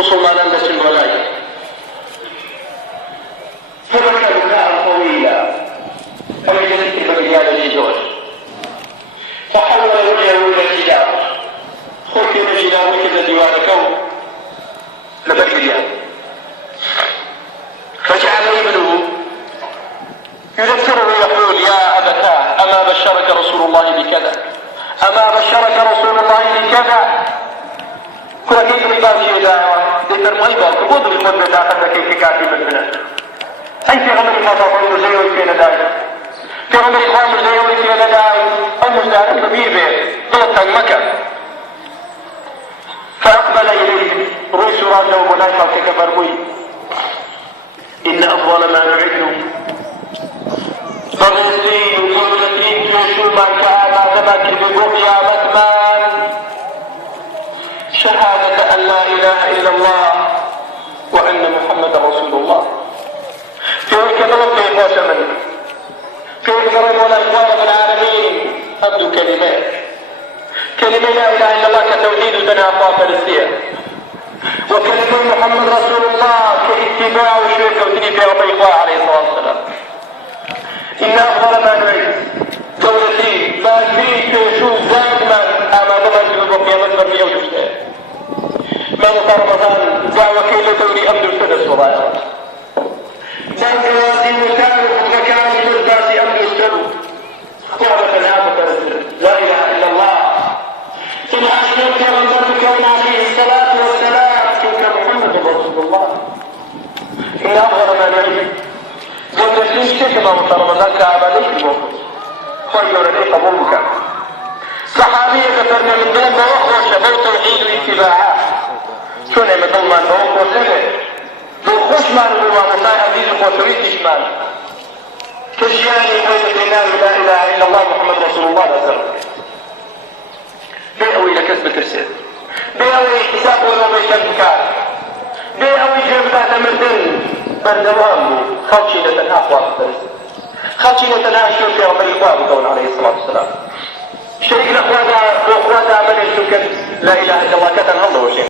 مسلمان بس الولاي فبكى بكاء طويلا فوجدت برجال الجوع فحول وجهه الى الجدار قلت الجدار كذا ديوان كون لبرجال فجعل ابنه يذكره يقول يا أبتاه أما بشرك رسول الله بكذا أما بشرك رسول الله بكذا كل كيف نباشي دعوة ذكر مهيبا تقود الخدمة داخل كيف كاتب البنات أي في غمر خاصة مزيوي في نداي في غمر خاصة مزيوي في نداي أو مزدار كبير به ضغط مكة فأقبل إليه رؤيس راجه وبناك كفربوي إن أفضل ما نعده فغسلي وقولتي جوشوما كعبا ذبك ببقيا مدمان شهادة أن لا إله إلا الله وأن محمد رسول الله في كبرت في قوسمن في كبرت والأخوان من العالمين أبدو كلمات كلمة لا إله إلا الله كتوحيد تناقى فلسطين وكلمة محمد رسول الله كاتباع وشركة وتنفع وطيقها عليه الصلاة والسلام إن أفضل ما نريد دولتي ما فيك شوف دائما أمام ذلك الوقيامة برمية وشوشتها ما نصار رمضان دعوة كيلة دوري أمن السدس وضائرات ذلك الواسي متعرف مكان الباس أمن السدس قوة الآن لا إله إلا الله ثم أشهدك رمضانك عليه الصلاة والسلام شكرا محمد رسول الله إن أفضل ما نريد دولتي كما نصار رمضان كعباليك الموقف خير لي قبولك صحابية كفرنا من دون بوخوش بو توحيد واتباعات شو نعمة ضمان بوخوش بوخوش ما نقول ما نصار عزيز خوشويت إشمال تشياني بين الناس لا إله إلا الله محمد رسول الله نزل بيئوي لكسبة رسالة بيئوي حساب ولا بيشبكات بيئوي جيبات مردن بردوام خلشي لتنها أخوات الرسالة خلشي لتنها الشركة وبالإخوة بكون عليه الصلاة والسلام شريك الأخوات وأخوات عمل الشركة لا إله إلا الله كتن الله وشيء